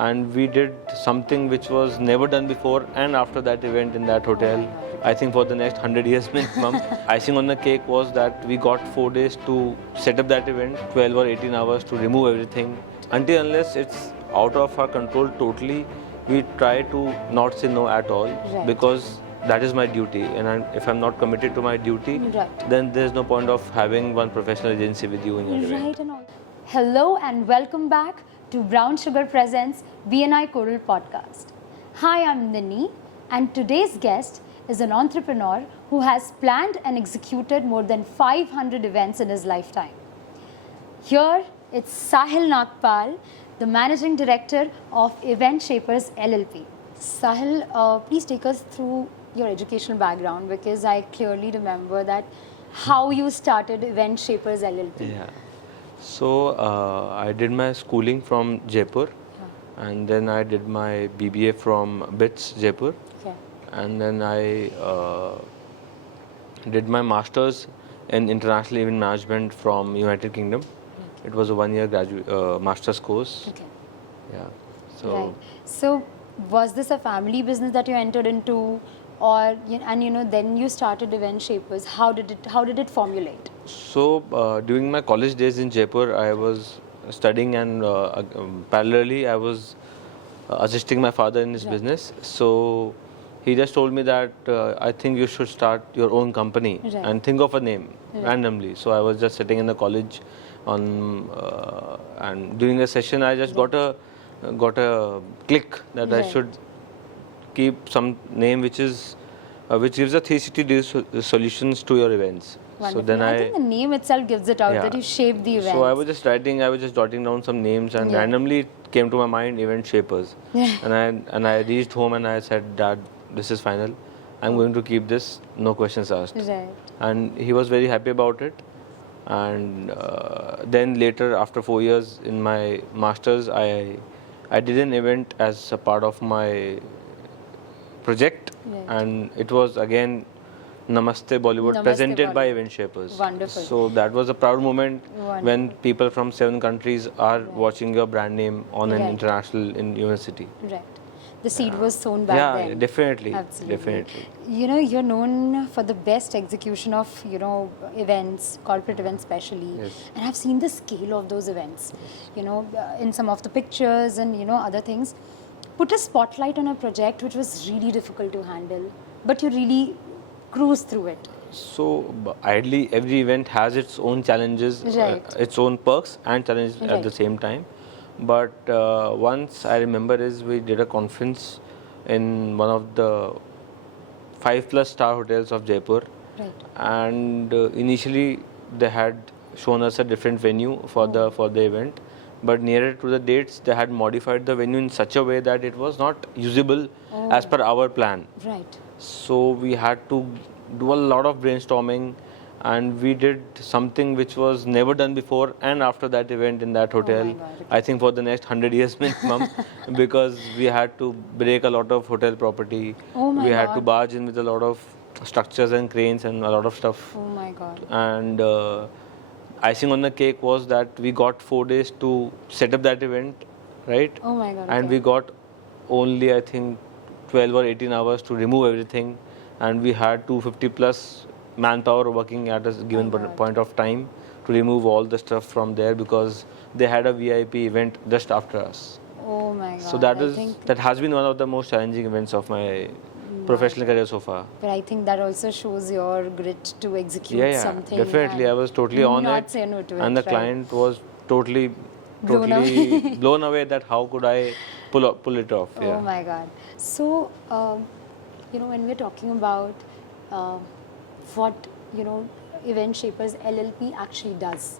and we did something which was never done before and after that event in that hotel. I think for the next 100 years minimum. Icing on the cake was that we got 4 days to set up that event, 12 or 18 hours to remove everything. Until unless it's out of our control totally, we try to not say no at all, because that is my duty, and if I'm not committed to my duty, then there's no point of having one professional agency with you in your event. And all. Hello and welcome back to Brown Sugar Presents BNI Choral Podcast. Hi, I'm Ninee, and today's guest is an entrepreneur who has planned and executed more than 500 events in his lifetime. Here, it's Sahil Nagpal, the Managing Director of Event Shapers LLP. Sahil, please take us through your educational background, because I clearly remember that how you started Event Shapers LLP. Yeah. So I did my schooling from Jaipur, and then I did my BBA from BITS Jaipur, and then I did my masters in international event management from United Kingdom. It was a 1-year master's course. Yeah. So. So was this a family business that you entered into, or then you started Event Shapers? How did it formulate? So during my college days in Jaipur, I was studying, and parallelly I was assisting my father in his business. So he just told me that I think you should start your own company and think of a name randomly. So I was just sitting in the college and during a session I just got a click that I should keep some name which gives a 360 solutions to your events. Wonderful. So then I think the name itself gives it out that you shape the event. So I was just jotting down some names, and randomly it came to my mind, Event Shapers. And I reached home and I said, Dad, this is final. I'm going to keep this, no questions asked. And he was very happy about it. And then later, after 4 years in my masters, I did an event as a part of my project, and it was again Namaste Bollywood, presented by Event Shapers. Wonderful. So that was a proud moment when people from 7 countries are watching your brand name on an international university. The seed was sown back then. Yeah, definitely. Absolutely. Definitely. You're known for the best execution of, events, corporate events especially. And I've seen the scale of those events, in some of the pictures and, other things. Put a spotlight on a project which was really difficult to handle, but you really cruised through it. So ideally, every event has its own challenges, its own perks and challenges at the same time. But once I remember we did a conference in one of the 5+ star hotels of Jaipur, and initially they had shown us a different venue for the event, but nearer to the dates they had modified the venue in such a way that it was not usable as per our plan. So we had to do a lot of brainstorming, and we did something which was never done before and after that event in that hotel. I think for the next 100 years minimum, because we had to break a lot of hotel property. We had to barge in with a lot of structures and cranes and a lot of stuff. And icing on the cake was that we got 4 days to set up that event, and we got only, I think, 12 or 18 hours to remove everything, and we had 250+ manpower working at a given point of time to remove all the stuff from there, because they had a VIP event just after us. So that has been one of the most challenging events of my professional career so far. But I think that also shows your grit to execute something. Definitely. I was totally on it, and the client was totally blown away that how could I pull it off. Oh my God. So, when we're talking about what Event Shapers LLP actually does.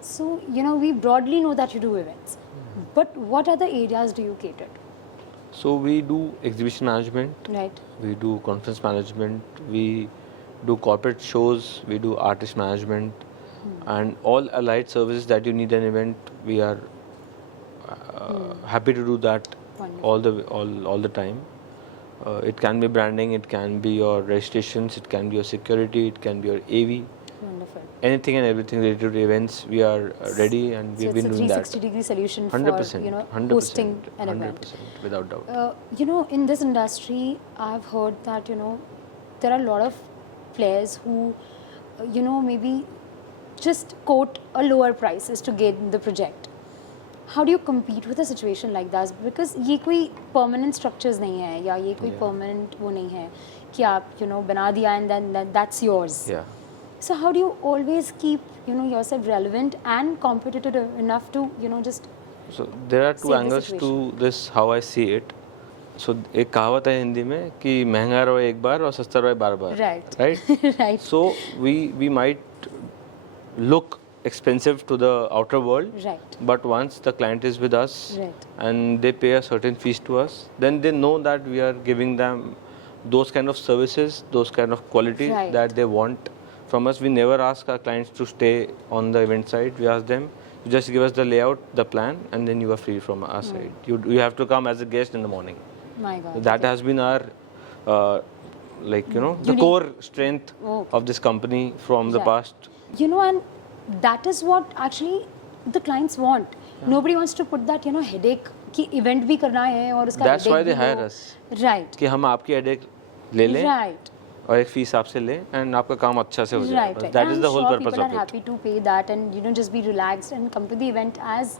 So we broadly know that you do events, but what other areas do you cater to? So we do exhibition management, we do conference management, we do corporate shows, we do artist management, and all allied services that you need an event. We are happy to do that all the time. It can be branding, it can be your registrations, it can be your security, it can be your AV. Wonderful. Anything and everything related to events, we are ready, and we've been doing that. It's a 360-degree solution 100%, for 100%, hosting an 100%, event. without doubt. In this industry, I've heard that there are a lot of players who maybe just quote a lower prices to get the project. How do you compete with a situation like that? Because ये कोई permanent structures नहीं है, या ये कोई permanent वो नहीं है कि आप बना दिया and then that's yours. Yeah. So how do you always keep yourself relevant and competitive enough to just? So there are two angles to this, how I see it. So एक कहावत है हिंदी में कि महंगा रहो एक बार और सस्ता रहो बार बार. Right. Right. So we might look expensive to the outer world, right, but once the client is with us, right, and they pay a certain fees to us, then they know that we are giving them those kind of services, those kind of quality, right, that they want from us. We never ask our clients to stay on the event side. We ask them, you just give us the layout, the plan, and then you are free from our side. You have to come as a guest in the morning. My God. So that has been our the core strength of this company from the past. And that is what actually the clients want. Nobody wants to put that headache कि event भी करना है और उसका That's why they hire us. Right. कि हम आपकी headache ले लें. Right. और एक फीस आपसे ले and आपका काम अच्छा से हो जाए. Right. That is the whole purpose of it. People are happy to pay that and just be relaxed and come to the event as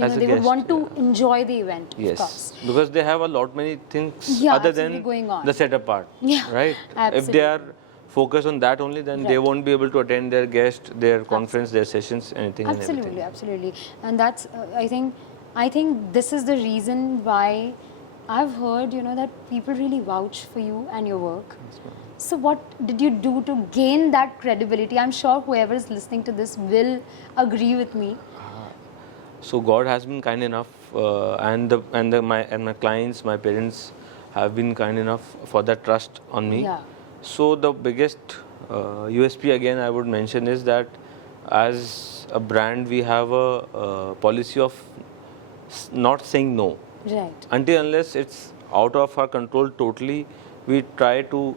as they would want to enjoy the event. Yes, of course. because they have a lot many things other than going on. the setup part. Yeah, right. Absolutely. If they are focused on that only, then they won't be able to attend their guest, their conference, their sessions, anything. Absolutely, absolutely. And that's I think this is the reason why I've heard that people really vouch for you and your work. So what did you do to gain that credibility? I'm sure whoever is listening to this will agree with me. So God has been kind enough, and my clients, my parents have been kind enough for that trust on me. Yeah. So the biggest USP again I would mention is that as a brand we have a policy of not saying no. Right. Until unless it's out of our control totally, we try to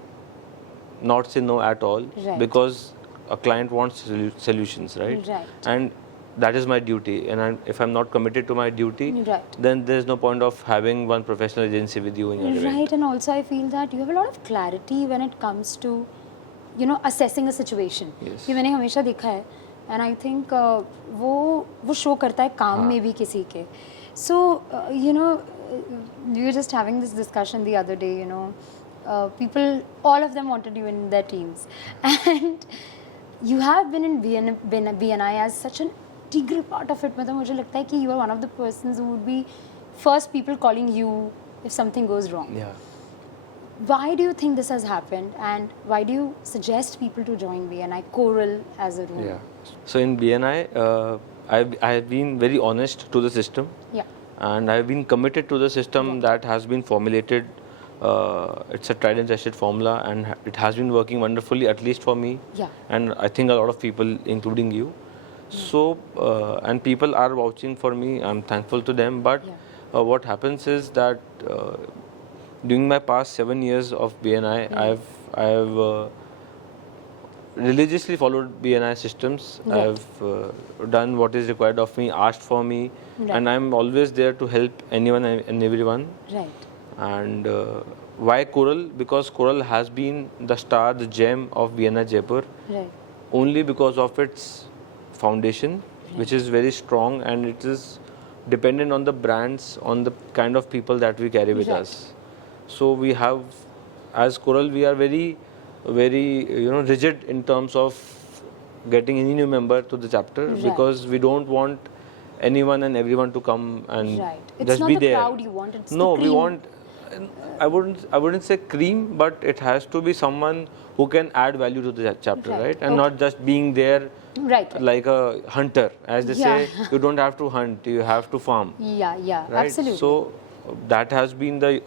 not say no at all, right, because a client wants solutions, right? Right. And that is my duty, and if I'm not committed to my duty, right, then there's no point of having one professional agency with you in your event. Right, and also I feel that you have a lot of clarity when it comes to, assessing a situation. Yes. ये मैंने हमेशा देखा है, and I think वो show करता है काम में भी किसी के. So we were just having this discussion the other day. People, all of them wanted you in their teams, and you have been in BNI as such an integral part of it. मतलब मुझे लगता है कि you are one of the persons who would be first people calling you if something goes wrong. Yeah. Why do you think this has happened, and why do you suggest people to join BNI Coral as a role? Yeah. So in BNI, I have been very honest to the system. Yeah. And I have been committed to the system that has been formulated. It's a tried and tested formula, and it has been working wonderfully, at least for me. Yeah. And I think a lot of people, including you. So, and people are vouching for me. I'm thankful to them. But what happens is that during my past 7 years of BNI, I have religiously followed BNI systems. I have done what is required of me, asked for me, and I'm always there to help anyone and everyone. Right. And why Coral? Because Coral has been the star, the gem of BNI Jaipur. Right. Only because of its foundation, which is very strong, and it is dependent on the brands, on the kind of people that we carry with us. So we have, as Coral, we are very, very rigid in terms of getting any new member to the chapter, because we don't want anyone and everyone to come and just be there. It's not the crowd you want. It's no, the cream. We want. I wouldn't say cream, but it has to be someone who can add value to the chapter, right? And not just being there like a hunter. As they say, you don't have to hunt, you have to farm. Yeah, right? Absolutely. So that has been the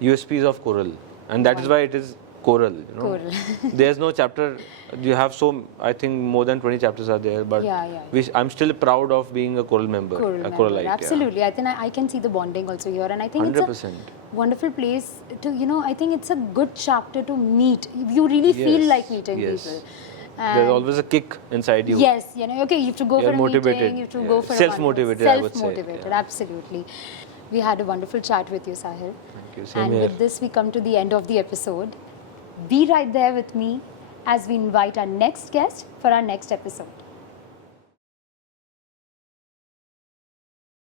USPs of Coral, and that is why it is Coral. Coral. There's no chapter. You have I think more than 20 chapters are there, but I'm still proud of being a Coral member, a Coralite. Absolutely. I think I can see the bonding also here, and I think 100%. wonderful place to, I think it's a good chapter to meet. You really feel like meeting people. And there's always a kick inside you. Yes, okay, you have to go for a motivated. meeting, you have to go for self-motivated, I would say. Self-motivated, absolutely. We had a wonderful chat with you, Sahil. Thank you. Same and here. With this, we come to the end of the episode. Be right there with me as we invite our next guest for our next episode.